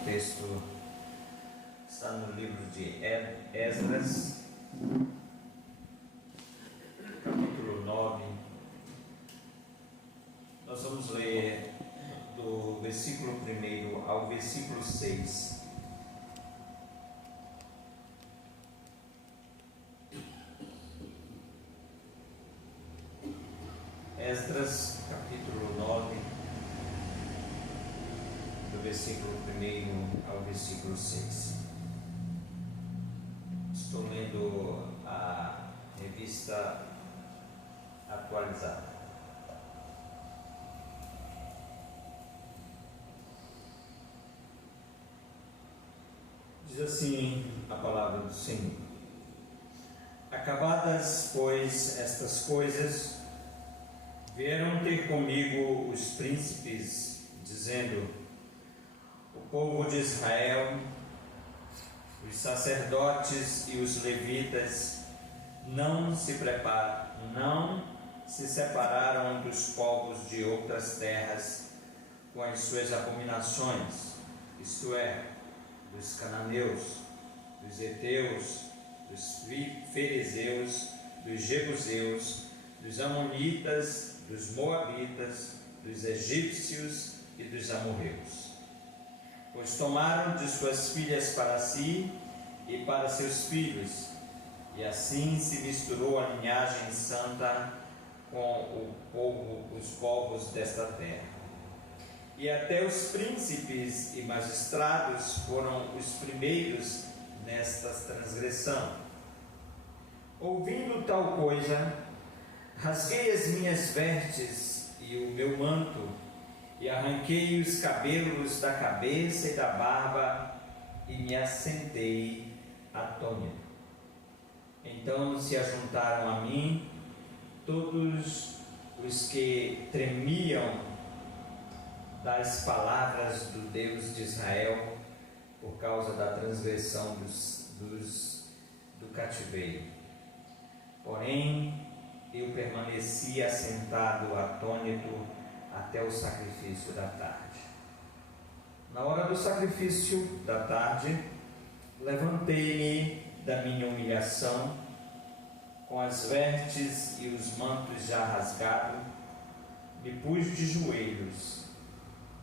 O texto está no livro de Esdras, capítulo 9. Nós vamos ler do versículo 1 ao versículo 6. Esdras, capítulo 9, do versículo 1 ao versículo 6. Estou lendo a revista atualizada. Diz assim a palavra do Senhor: Acabadas, pois, estas coisas, vieram ter comigo os príncipes, dizendo: o povo de Israel, os sacerdotes e os levitas não se separaram dos povos de outras terras com as suas abominações, isto é, dos cananeus, dos heteus, dos ferezeus, dos jebuseus, dos amonitas, dos moabitas, dos egípcios e dos amorreus. Pois tomaram de suas filhas para si e para seus filhos, e assim se misturou a linhagem santa com os povos desta terra. E até os príncipes e magistrados foram os primeiros nesta transgressão. Ouvindo tal coisa, rasguei as minhas vestes e o meu manto, e arranquei os cabelos da cabeça e da barba, e me assentei atônito. Então se ajuntaram a mim todos os que tremiam das palavras do Deus de Israel, por causa da transgressão do cativeiro. Porém, eu permaneci assentado atônito até o sacrifício da tarde. Na hora do sacrifício da tarde, levantei-me da minha humilhação, com as vestes e os mantos já rasgados, me pus de joelhos,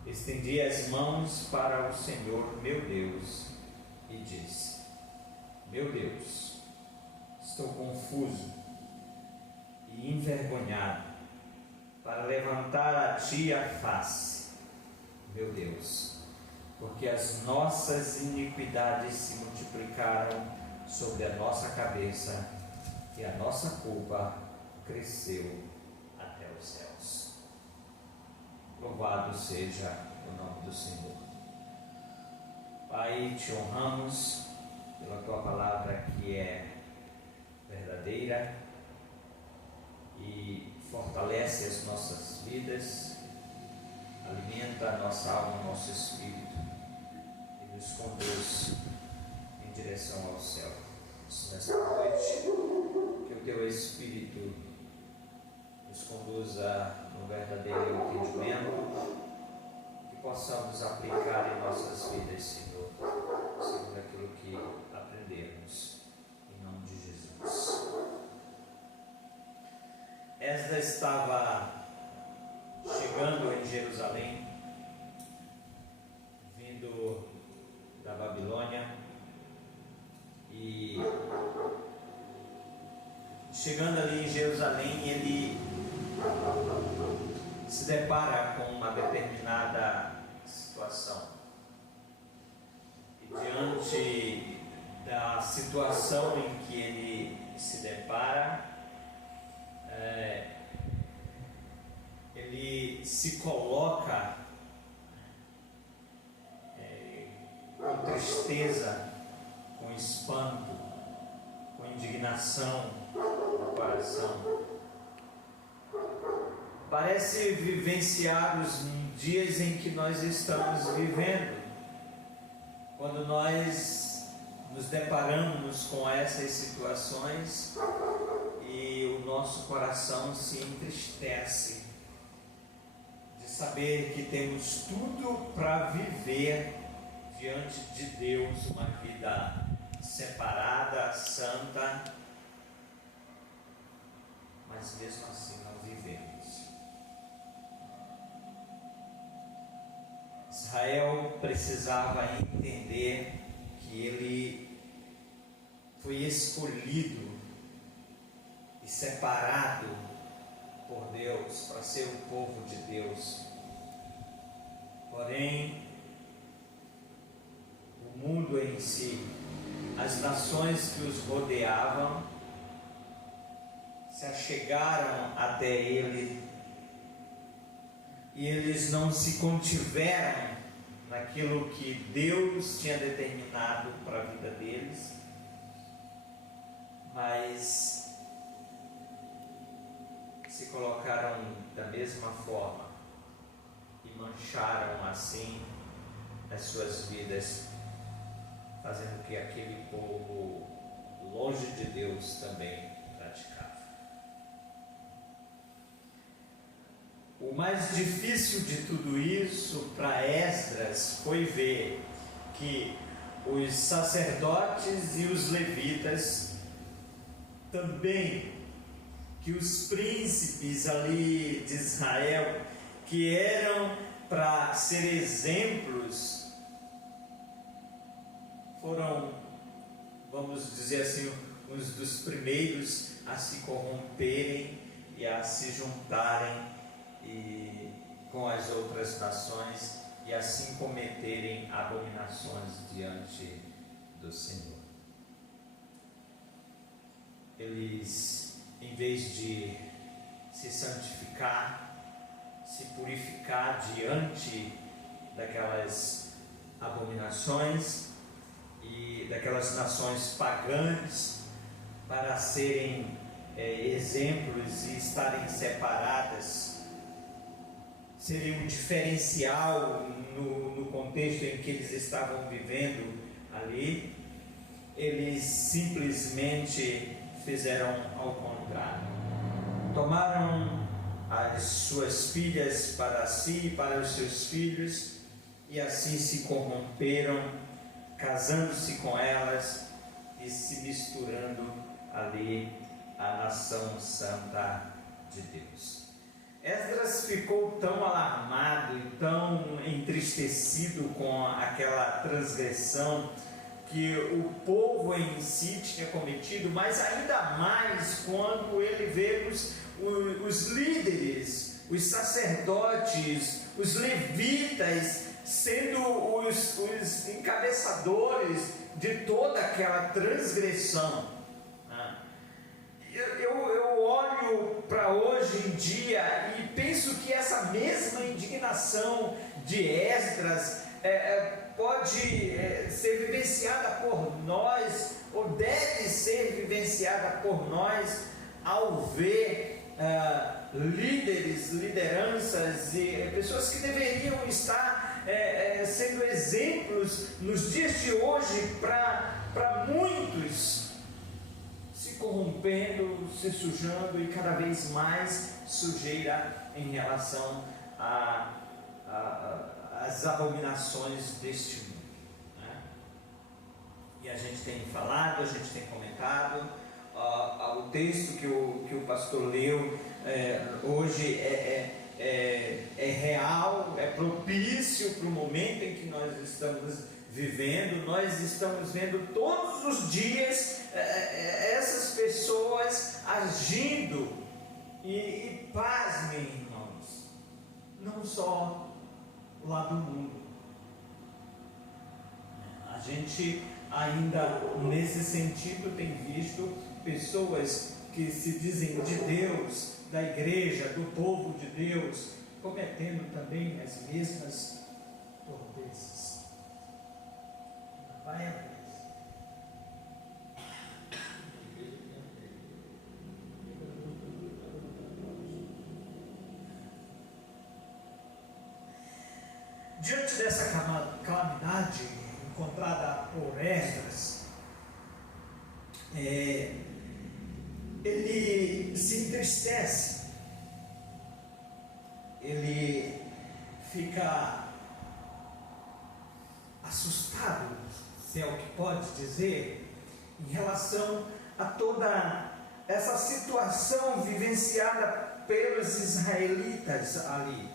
estendi as mãos para o Senhor meu Deus e disse: meu Deus, estou confuso e envergonhado para levantar a Ti a face, meu Deus, porque as nossas iniquidades se multiplicaram sobre a nossa cabeça e a nossa culpa cresceu até os céus. Louvado seja o nome do Senhor. Pai, Te honramos pela Tua palavra que é verdadeira e fortalece as nossas vidas, alimenta a nossa alma, nosso espírito e nos conduz em direção ao céu. Nesta noite, que o Teu Espírito nos conduza no verdadeiro entendimento, que possamos aplicar em nossas vidas, Senhor, segundo aquilo que aprendemos, em nome de Jesus. Esdras estava chegando em Jerusalém, vindo da Babilônia, e chegando ali em Jerusalém, ele se depara com uma determinada situação. E diante da situação em que ele se depara, ele se coloca com tristeza, com espanto, com indignação no coração. Parece vivenciar os dias em que nós estamos vivendo, quando nós nos deparamos com essas situações e o nosso coração se entristece de saber que temos tudo para viver diante de Deus, uma vida separada, santa, mas mesmo assim não vivemos. Israel precisava entender que ele foi escolhido e separado por Deus para ser o povo de Deus. Porém, o mundo em si, as nações que os rodeavam, se achegaram até ele e eles não se contiveram naquilo que Deus tinha determinado para a vida deles, mas se colocaram da mesma forma e mancharam assim as suas vidas, fazendo que aquele povo longe de Deus também praticava. O mais difícil de tudo isso para Esdras foi ver que os sacerdotes e os levitas, também que os príncipes ali de Israel, que eram para ser exemplos, foram, vamos dizer assim, uns dos primeiros a se corromperem e a se juntarem com as outras nações e assim cometerem abominações diante do Senhor. Eles, em vez de se santificar, se purificar diante daquelas abominações e daquelas nações pagãs, para serem exemplos e estarem separadas, seria um diferencial no contexto em que eles estavam vivendo ali, eles simplesmente fizeram ao contrário. Tomaram as suas filhas para si e para os seus filhos, e assim se corromperam, casando-se com elas e se misturando ali à nação santa de Deus. Esdras ficou tão alarmado e tão entristecido com aquela transgressão que o povo em si tinha cometido, mas ainda mais quando ele vê os líderes, os sacerdotes, os levitas sendo os encabeçadores de toda aquela transgressão. Eu olho para hoje em dia e penso que essa mesma indignação de Esdras pode ser vivenciada por nós, ou deve ser vivenciada por nós, ao ver líderes, lideranças e pessoas que deveriam estar sendo exemplos nos dias de hoje para muitos, se corrompendo, se sujando e cada vez mais sujeira em relação às abominações deste mundo, né? E a gente tem falado, a gente tem comentado, o texto que o pastor leu hoje é real, é propício para o momento em que nós estamos vivendo. Nós estamos vendo todos os dias essas pessoas agindo, e pasmem, irmãos, não só lá do mundo. A gente ainda nesse sentido tem visto pessoas que se dizem de Deus, da igreja, do povo de Deus, cometendo também as mesmas torpezas. Vai a vez. Diante dessa calamidade encontrada por Esdras, ele se entristece, ele fica assustado, se é o que pode dizer, em relação a toda essa situação vivenciada pelos israelitas ali,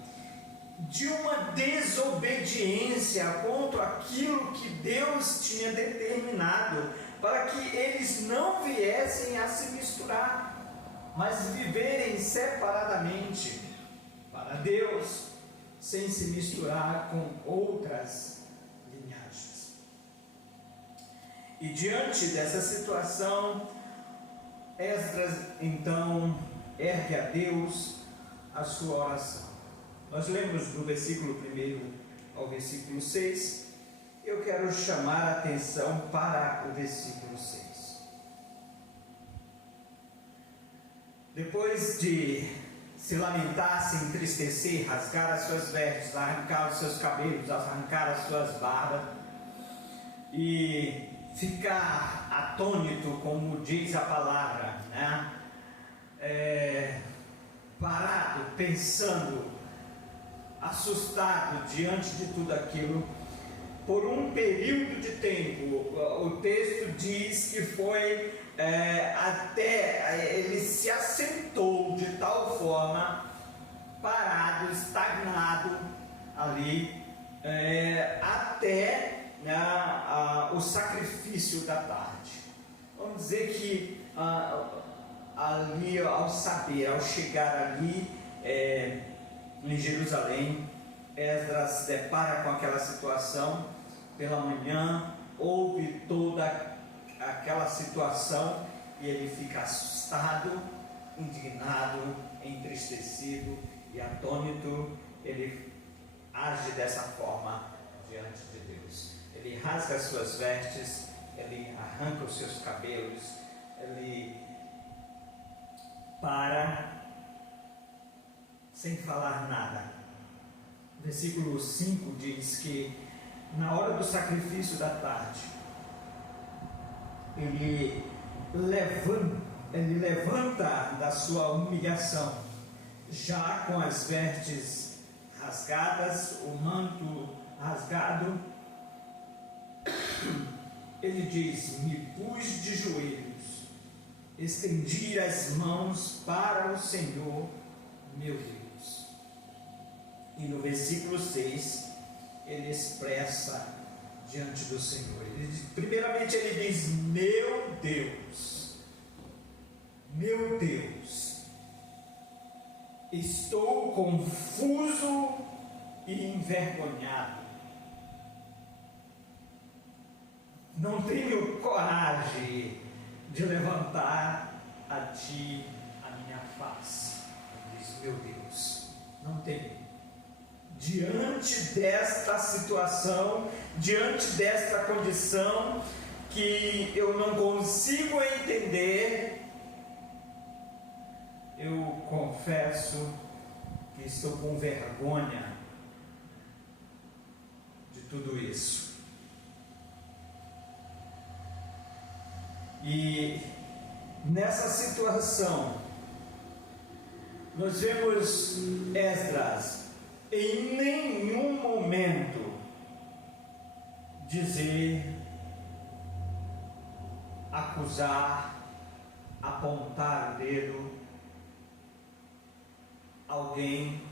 de uma desobediência contra aquilo que Deus tinha determinado, para que eles não viessem a se misturar, mas viverem separadamente para Deus, sem se misturar com outras linhagens. E diante dessa situação, Esdras então ergue a Deus a sua oração. Nós lemos do versículo 1 ao versículo 6, eu quero chamar a atenção para o versículo 6. Depois de se lamentar, se entristecer, rasgar as suas vestes, arrancar os seus cabelos, arrancar as suas barbas, e ficar atônito, como diz a palavra, né? Parado, pensando, assustado diante de tudo aquilo, por um período de tempo. O texto diz que foi até ele se assentou de tal forma, parado, estagnado ali, até o sacrifício da tarde. Vamos dizer que ali, ao chegar ali em Jerusalém, Esdras se depara com aquela situação. Pela manhã houve toda aquela situação e ele fica assustado, indignado, entristecido e atônito. Ele age dessa forma diante de Deus. Ele rasga as suas vestes, ele arranca os seus cabelos, ele para sem falar nada. Versículo 5 diz que na hora do sacrifício da tarde, ele levanta da sua humilhação, já com as vestes rasgadas, o manto rasgado. Ele diz: me pus de joelhos, estendi as mãos para o Senhor meu Deus. E no versículo 6, ele expressa diante do Senhor. Primeiramente ele diz: meu Deus, estou confuso e envergonhado. Não tenho coragem de levantar a ti a minha face. Ele diz: meu Deus, não tenho. Diante desta situação, diante desta condição que eu não consigo entender, eu confesso que estou com vergonha de tudo isso. E nessa situação, nós vemos Esdras em nenhum momento dizer, acusar, apontar o dedo alguém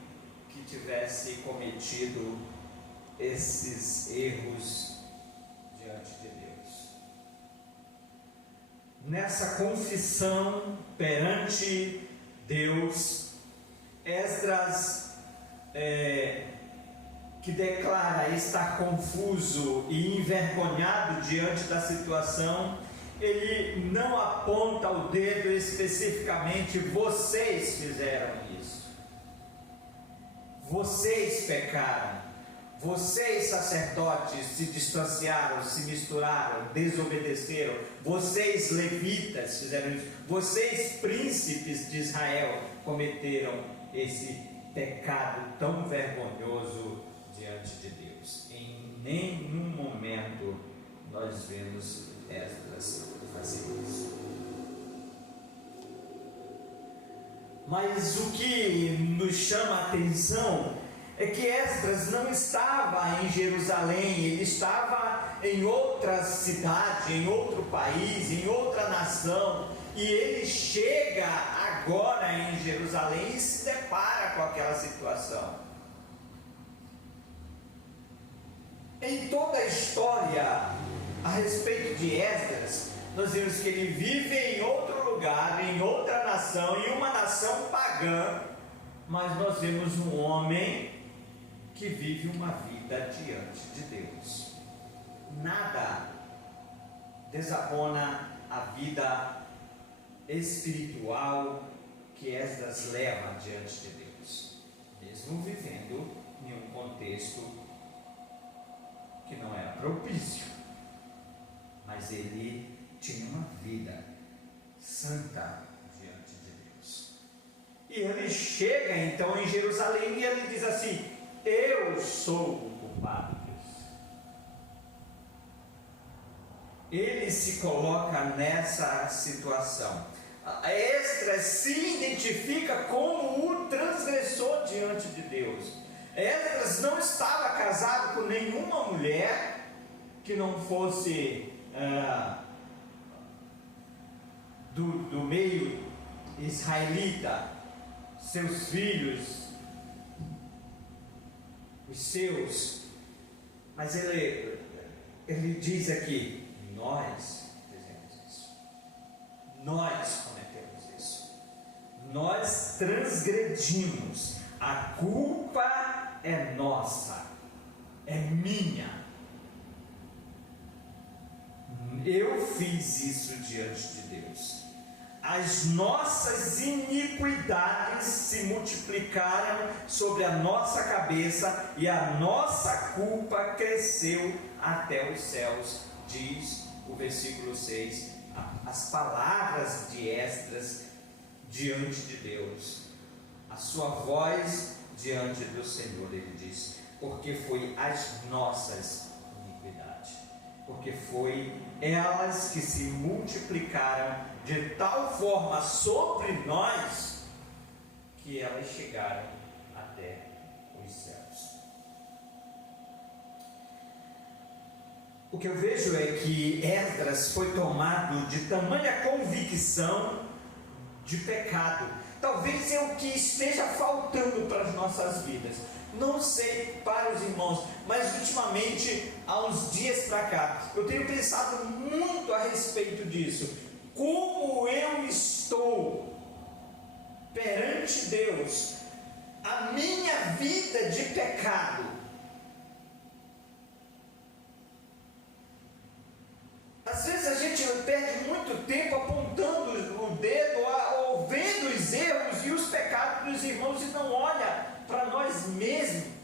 que tivesse cometido esses erros diante de Deus. Nessa confissão perante Deus, Esdras que declara estar confuso e envergonhado diante da situação, ele não aponta o dedo especificamente: vocês fizeram isso, vocês pecaram, vocês sacerdotes se distanciaram, se misturaram, desobedeceram, vocês levitas fizeram isso, vocês príncipes de Israel cometeram esse pecado tão vergonhoso diante de Deus. Em nenhum momento nós vemos Esdras fazer isso. Mas o que nos chama a atenção é que Esdras não estava em Jerusalém, ele estava em outra cidade, em outro país, em outra nação, e ele chega agora em Jerusalém e se depara com aquela situação. Em toda a história a respeito de Esdras, nós vemos que ele vive em outro lugar, em outra nação, em uma nação pagã, mas nós vemos um homem que vive uma vida diante de Deus. Nada desabona a vida espiritual que Esdras leva diante de Deus, mesmo vivendo em um contexto que não era propício, mas ele tinha uma vida santa diante de Deus. E ele chega então em Jerusalém e ele diz assim: eu sou o culpado disso. Ele se coloca nessa situação. Esdras se identifica como o transgressor diante de Deus. Esdras não estava casado com nenhuma mulher que não fosse do meio israelita. Seus filhos, os seus, mas ele diz aqui: nós fizemos isso, nós cometemos isso, nós transgredimos, a culpa é nossa, é minha, eu fiz isso diante de Deus. As nossas iniquidades se multiplicaram sobre a nossa cabeça e a nossa culpa cresceu até os céus, diz o versículo 6, as palavras de Esdras diante de Deus, a sua voz diante do Senhor. Ele diz: porque foi as nossas iniquidades, porque foi elas que se multiplicaram de tal forma sobre nós que elas chegaram até os céus. O que eu vejo é que Esdras foi tomado de tamanha convicção de pecado. Talvez é o que esteja faltando para as nossas vidas. Não sei para os irmãos, mas ultimamente, há uns dias para cá, eu tenho pensado muito a respeito disso. Como eu estou perante Deus, a minha vida de pecado. Às vezes a gente perde muito tempo apontando o dedo ou vendo os erros e os pecados dos irmãos e não olha para nós mesmos.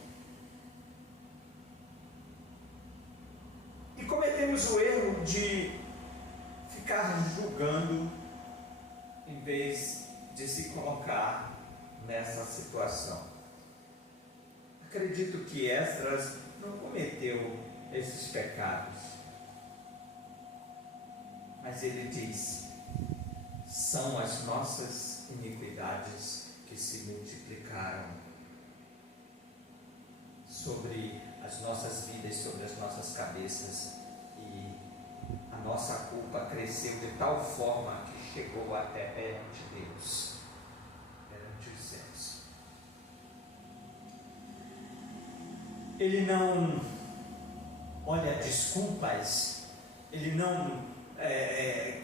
E cometemos o erro de ficar julgando em vez de se colocar nessa situação. Acredito que Esdras não cometeu esses pecados, mas ele diz: são as nossas iniquidades que se multiplicaram sobre as nossas vidas, sobre as nossas cabeças, e a nossa culpa cresceu de tal forma que chegou até perante Deus, perante os céus. Ele não olha desculpas, ele não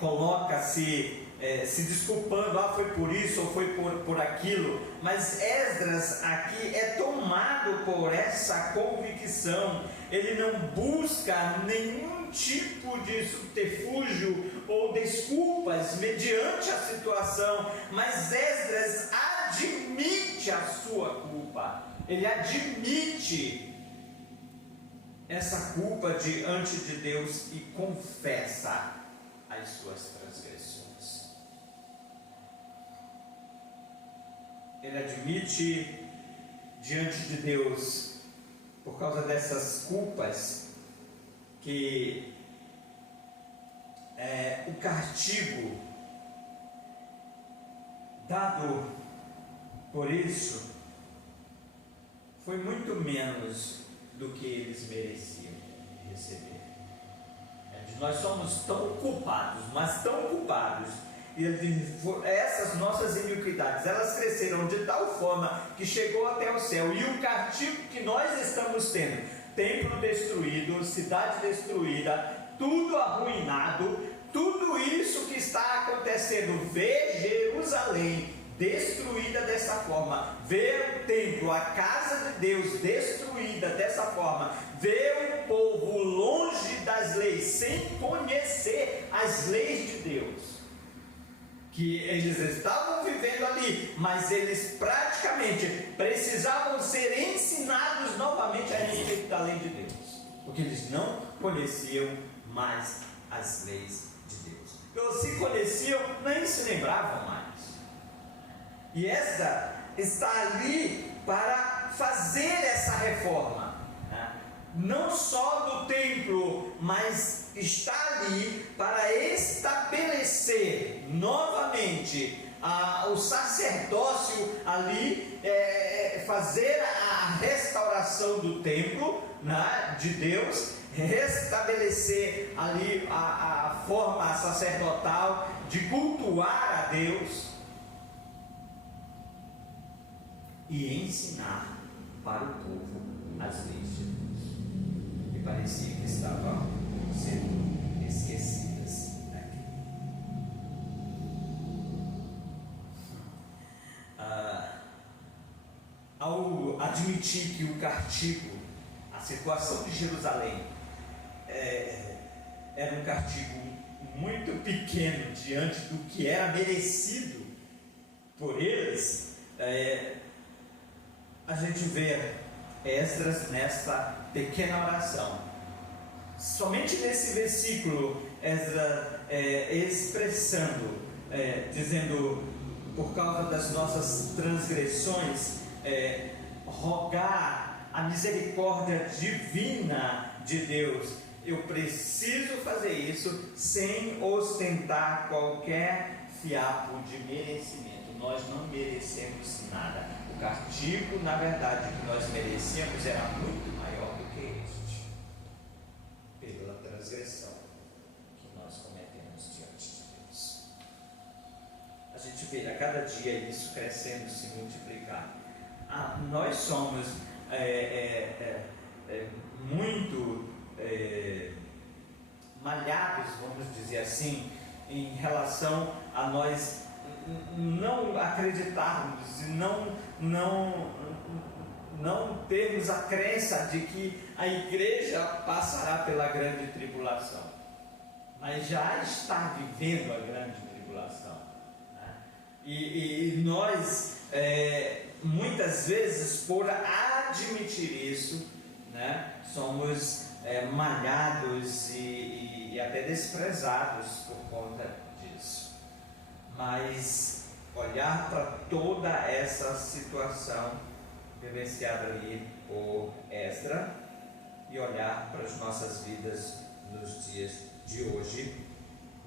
coloca-se se desculpando: foi por isso ou foi por aquilo, mas Esdras aqui é tomado por essa convicção. Ele não busca nenhum tipo de subterfúgio ou desculpas mediante a situação, mas Esdras admite a sua culpa, ele admite essa culpa diante de Deus e confessa as suas transgressões. Ele admite diante de Deus, por causa dessas culpas, que o castigo dado por isso foi muito menos do que eles mereciam receber. Nós somos tão culpados, mas tão culpados, e essas nossas iniquidades, elas cresceram de tal forma que chegou até o céu, e o castigo que nós estamos tendo, templo destruído, cidade destruída, tudo arruinado, tudo isso que está acontecendo, ver Jerusalém destruída dessa forma, ver o templo, a casa de Deus destruída dessa forma, ver o povo longe das leis, sem conhecer as leis de Deus, que eles estavam vivendo ali, mas eles praticamente precisavam ser ensinados novamente a respeito da lei de Deus, porque eles não conheciam mais as leis de Deus. Então, se conheciam, nem se lembravam mais. E esta está ali para fazer essa reforma, né? Não só do templo, mas está ali para estabelecer novamente o sacerdócio ali, fazer a restauração do templo, né, de Deus, restabelecer ali a forma sacerdotal de cultuar a Deus e ensinar para o povo as leis de Deus, que parecia que estavam sendo esquecidas aqui. Ao admitir que o castigo, a situação de Jerusalém, era um castigo muito pequeno diante do que era merecido por eles, a gente vê Esdras nessa pequena oração. Somente nesse versículo, Esdras expressando, dizendo, por causa das nossas transgressões, rogar a misericórdia divina de Deus. Eu preciso fazer isso sem ostentar qualquer fiapo de merecimento. Nós não merecemos nada. O castigo, na verdade, que nós merecíamos era muito maior do que este, pela transgressão que nós cometemos diante de Deus. A gente vê a cada dia isso crescendo, se multiplicar. Nós somos muito malhados, vamos dizer assim, em relação a nós não acreditarmos e não termos a crença de que a igreja passará pela grande tribulação, mas já está vivendo a grande tribulação, né? E nós muitas vezes, por admitir isso, né, somos malhados e até desprezados por conta disso. Mas olhar para toda essa situação vivenciada ali por Esdras e olhar para as nossas vidas nos dias de hoje,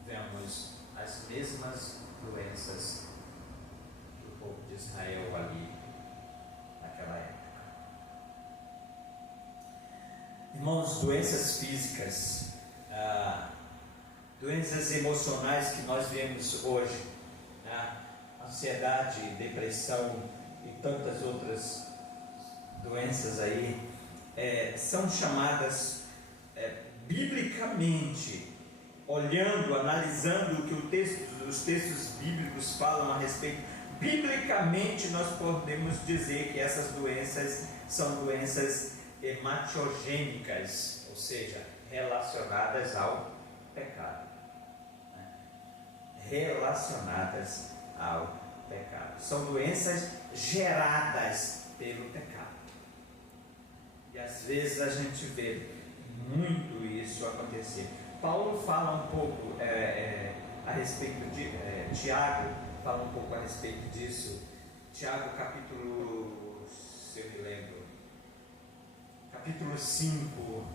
vemos as mesmas doenças do povo de Israel ali naquela época. Irmãos, doenças físicas, doenças emocionais que nós vemos hoje, ansiedade, depressão e tantas outras doenças aí, são chamadas biblicamente, olhando, analisando o que os textos bíblicos falam a respeito. Biblicamente nós podemos dizer que essas doenças são doenças hematogênicas, ou seja, relacionadas ao pecado, relacionadas ao pecado. São doenças geradas pelo pecado. E às vezes a gente vê muito isso acontecer. Paulo fala um pouco a respeito de Tiago, fala um pouco a respeito disso. Tiago, capítulo, se eu me lembro, capítulo 5,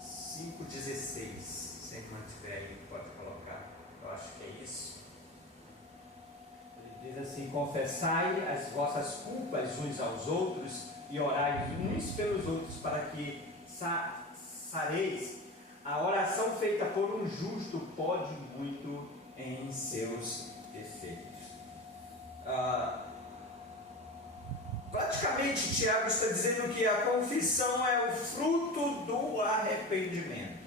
(5:16), se não tiver aí, pode colocar, eu acho que é isso. Ele Diz assim: confessai as vossas culpas uns aos outros e orai uns pelos outros para que sareis. A oração feita por um justo pode muito em seus efeitos. Praticamente, Tiago está dizendo que a confissão é o fruto do arrependimento.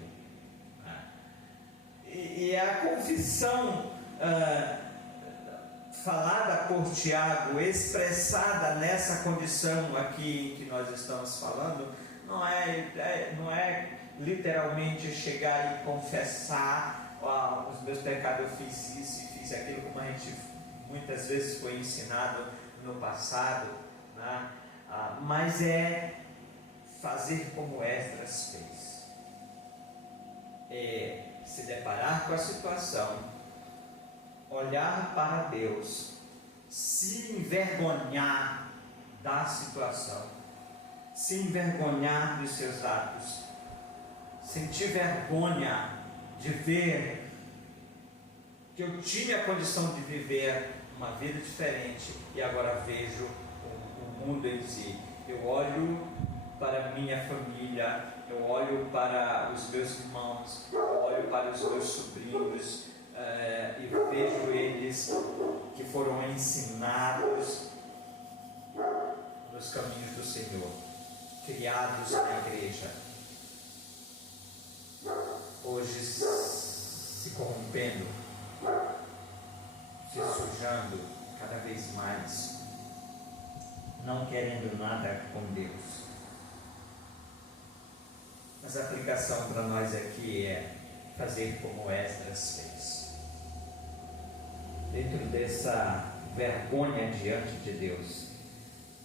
E a confissão falada por Tiago, expressada nessa condição aqui em que nós estamos falando, não é literalmente chegar e confessar: os meus pecados, eu fiz isso e fiz aquilo, como a gente muitas vezes foi ensinado no passado, né? Mas é fazer como Esdras fez, é se deparar com a situação, olhar para Deus, se envergonhar da situação, se envergonhar dos seus atos, sentir vergonha de ver que eu tinha a condição de viver uma vida diferente e agora vejo o mundo em si. Eu olho para minha família, eu olho para os meus irmãos, eu olho para os meus sobrinhos, e vejo eles que foram ensinados nos caminhos do Senhor, criados na igreja, hoje se corrompendo, se sujando cada vez mais, não querendo nada com Deus. Mas a aplicação para nós aqui é fazer como Esdras fez. Dentro dessa vergonha diante de Deus,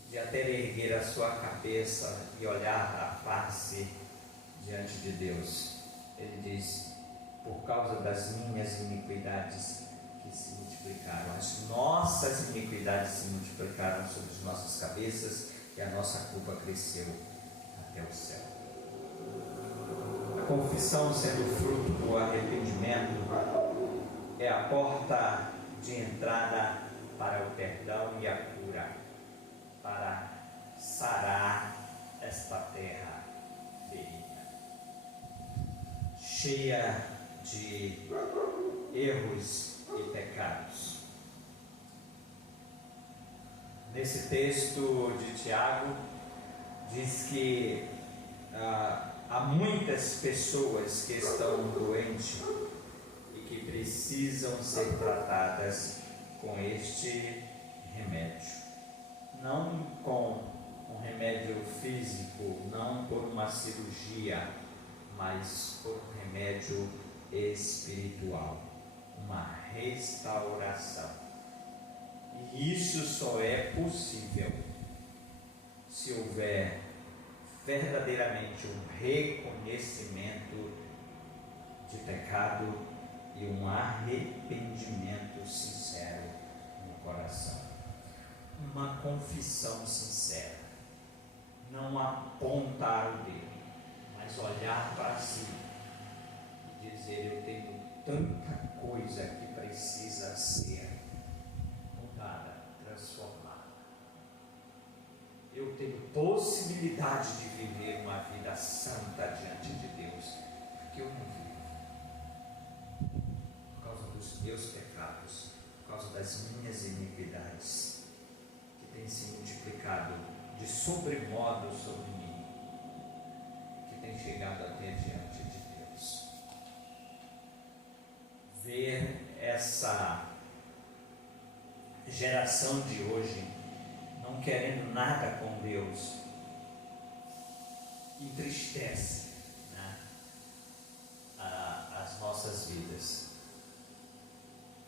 de até erguer a sua cabeça e olhar a face diante de Deus, ele diz: por causa das minhas iniquidades que se multiplicaram, as nossas iniquidades se multiplicaram sobre as nossas cabeças e a nossa culpa cresceu até o céu. A confissão, sendo fruto do arrependimento, é a porta de entrada para o perdão e a cura, para sarar esta terra ferida, cheia de erros e pecados. Nesse texto de Tiago, diz que há muitas pessoas que estão doentes e que precisam ser tratadas com este remédio. Não com um remédio físico, não por uma cirurgia, mas por um remédio espiritual, uma restauração. E isso só é possível se houver verdadeiramente um reconhecimento de pecado e um arrependimento sincero no coração. Uma confissão sincera, não apontar o dedo, mas olhar para si e dizer: eu tenho tanta coisa que precisa ser mudada, transformada. Eu tenho possibilidade de viver uma vida santa diante de Deus, porque eu não vivo por causa dos meus pecados, por causa das minhas iniquidades, que têm se multiplicado de sobremodo sobre mim, que tem chegado até diante de Deus. Ver essa geração de hoje não querendo nada com Deus entristece, né, as nossas vidas.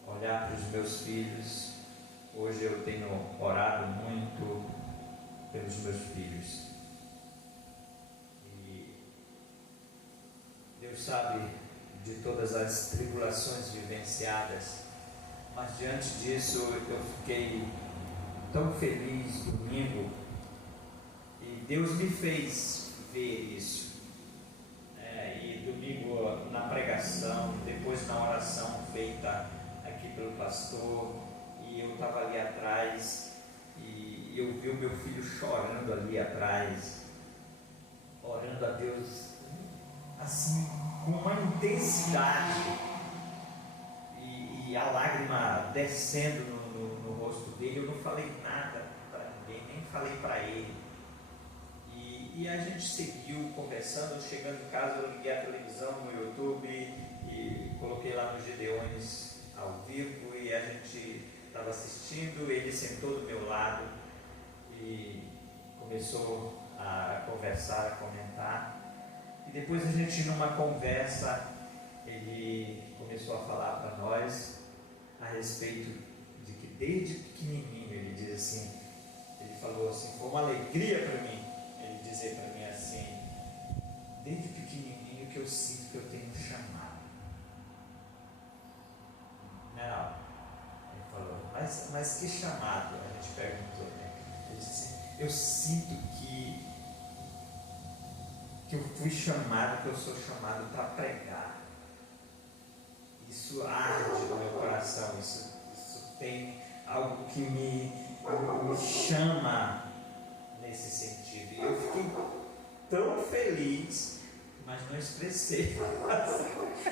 Olhar para os meus filhos, hoje eu tenho orado muito pelos meus filhos, e Deus sabe de todas as tribulações vivenciadas, mas diante disso eu fiquei tão feliz domingo, e Deus me fez ver isso, e domingo na pregação, depois na oração feita aqui pelo pastor, e eu estava ali atrás e eu vi o meu filho chorando ali atrás, orando a Deus assim com uma intensidade e a lágrima descendo no rosto dele. Eu não falei nada para ninguém, nem falei para ele. E a gente seguiu conversando. Chegando em casa, eu liguei a televisão no YouTube e coloquei lá no Gedeões ao vivo, e a gente estava assistindo. Ele sentou do meu lado e começou a conversar, a comentar. E depois a gente, numa conversa, ele começou a falar para nós a respeito de que desde pequenininho, ele diz assim, ele falou assim, foi uma alegria para mim ele dizer para mim assim, desde pequenininho que eu sinto que eu tenho um chamado. Não, ele falou, mas que chamado? A gente perguntou, né? Ele disse assim, eu sinto que eu fui chamado, que eu sou chamado para pregar. Isso arde no meu coração, isso tem algo que me chama nesse sentido. E eu fiquei tão feliz, mas não expressei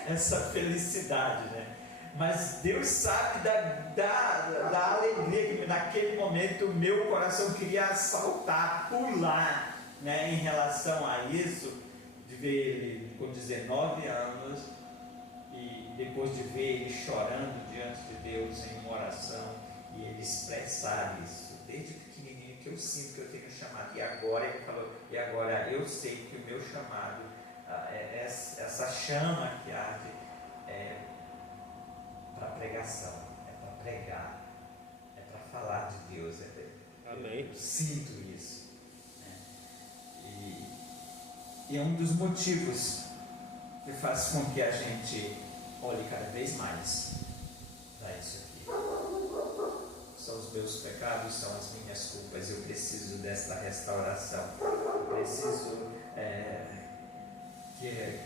essa felicidade, né? Mas Deus sabe da alegria que naquele momento o meu coração queria saltar, pular, né? Em relação a isso, de ver ele com 19 anos e depois de ver ele chorando diante de Deus em uma oração e ele expressar isso, desde pequenininho que eu sinto que eu tenho chamado, e agora ele falou, e agora eu sei que o meu chamado, essa chama que arde, é para pregação, é para pregar, é para falar de Deus. Amém. Eu sinto isso, né? E é um dos motivos que faz com que a gente olhe cada vez mais para isso aqui. São os meus pecados, são as minhas culpas. Eu preciso desta restauração. Eu preciso que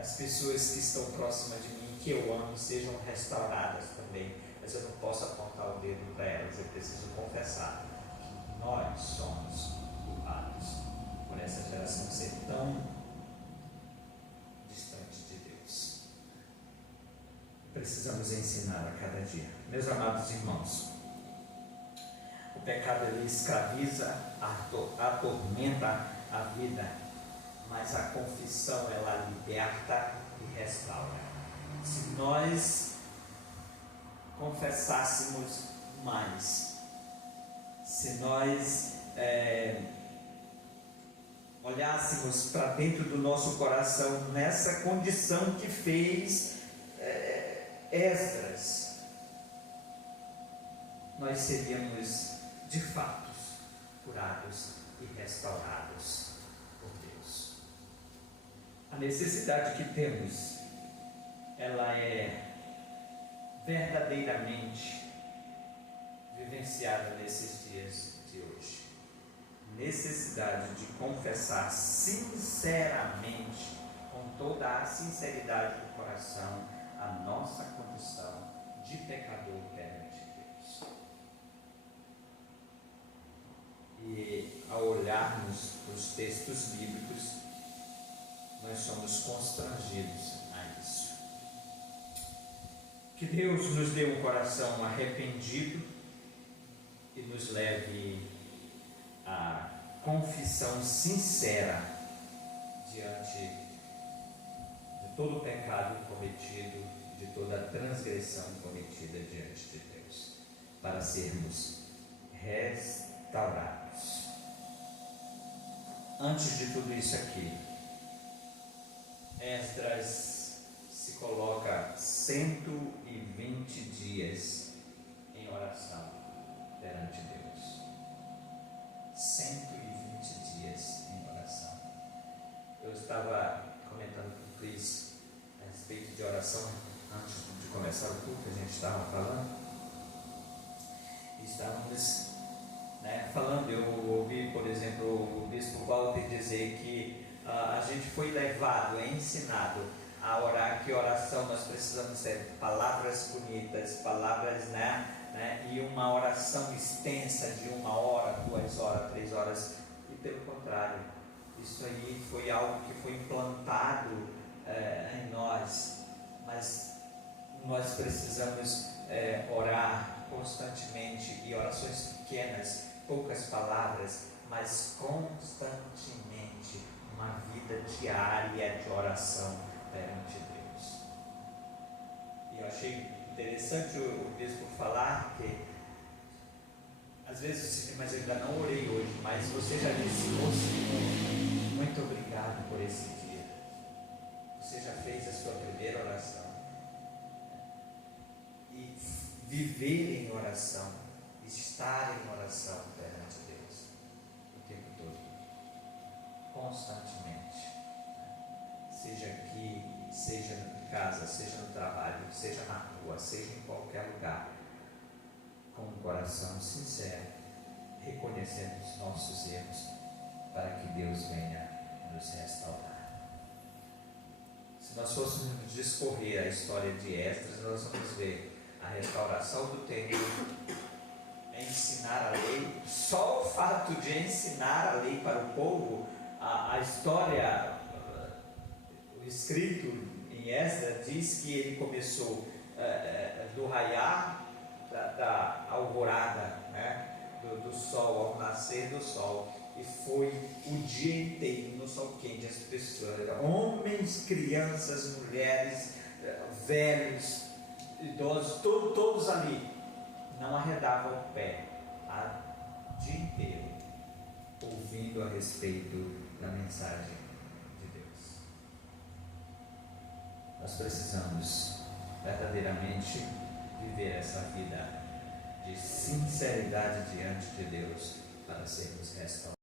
as pessoas que estão próximas de mim, que eu amo, sejam restauradas também. Mas eu não posso apontar o dedo para elas. Eu preciso confessar que nós somos culpados por essa geração ser tão distante de Deus. Precisamos ensinar a cada dia. Meus amados irmãos, o pecado ele escraviza, atormenta a vida, mas a confissão ela liberta e restaura. Se nós confessássemos mais, se nós olhássemos para dentro do nosso coração nessa condição que fez Esdras, nós seríamos de fato curados e restaurados por Deus. A necessidade que temos, ela é verdadeiramente vivenciada nesses dias de hoje. Necessidade de confessar sinceramente, com toda a sinceridade do coração, a nossa condição de pecador perante Deus. E ao olharmos os textos bíblicos, nós somos constrangidos a isso. Que Deus nos dê um coração arrependido e nos leve à confissão sincera diante de todo o pecado cometido, de toda a transgressão cometida diante de Deus, para sermos restaurados. Antes de tudo isso aqui, Esdras se coloca 120 dias em oração perante Deus. 120 dias em oração. Eu estava comentando com o Cris a respeito de oração antes de começar o culto, a gente estava falando. E estávamos falando, eu ouvi, por exemplo, o bispo Walter dizer que a gente foi levado, ensinado a orar, que oração nós precisamos ter palavras bonitas, palavras né, e uma oração extensa de 1 hora, 2 horas, 3 horas, e pelo contrário, isso aí foi algo que foi implantado em nós, mas nós precisamos orar constantemente, e orações pequenas, poucas palavras, mas constantemente, uma vida diária de oração perante Deus. E eu achei interessante o bispo falar que às vezes, mas eu ainda não orei hoje, mas você já disse: ô Senhor, muito obrigado por esse dia. Você já fez a sua primeira oração. E viver em oração, estar em oração perante Deus o tempo todo, constantemente, seja aqui, seja em casa, seja no trabalho, seja na rua, seja em qualquer lugar, com um coração sincero, reconhecendo os nossos erros, para que Deus venha nos restaurar. Se nós fôssemos discorrer a história de Esdras, nós vamos ver a restauração do templo, ensinar a lei. Só o fato de ensinar a lei para o povo, a história, o escrito em Esdras diz que ele começou do raiar da alvorada, né, do sol, ao nascer do sol, e foi o dia inteiro no sol quente. As pessoas, homens, crianças, mulheres, velhos, idosos, todos ali, não arredavam o pé o dia inteiro, ouvindo a respeito da mensagem de Deus. Nós precisamos verdadeiramente viver essa vida de sinceridade diante de Deus, para sermos restaurados.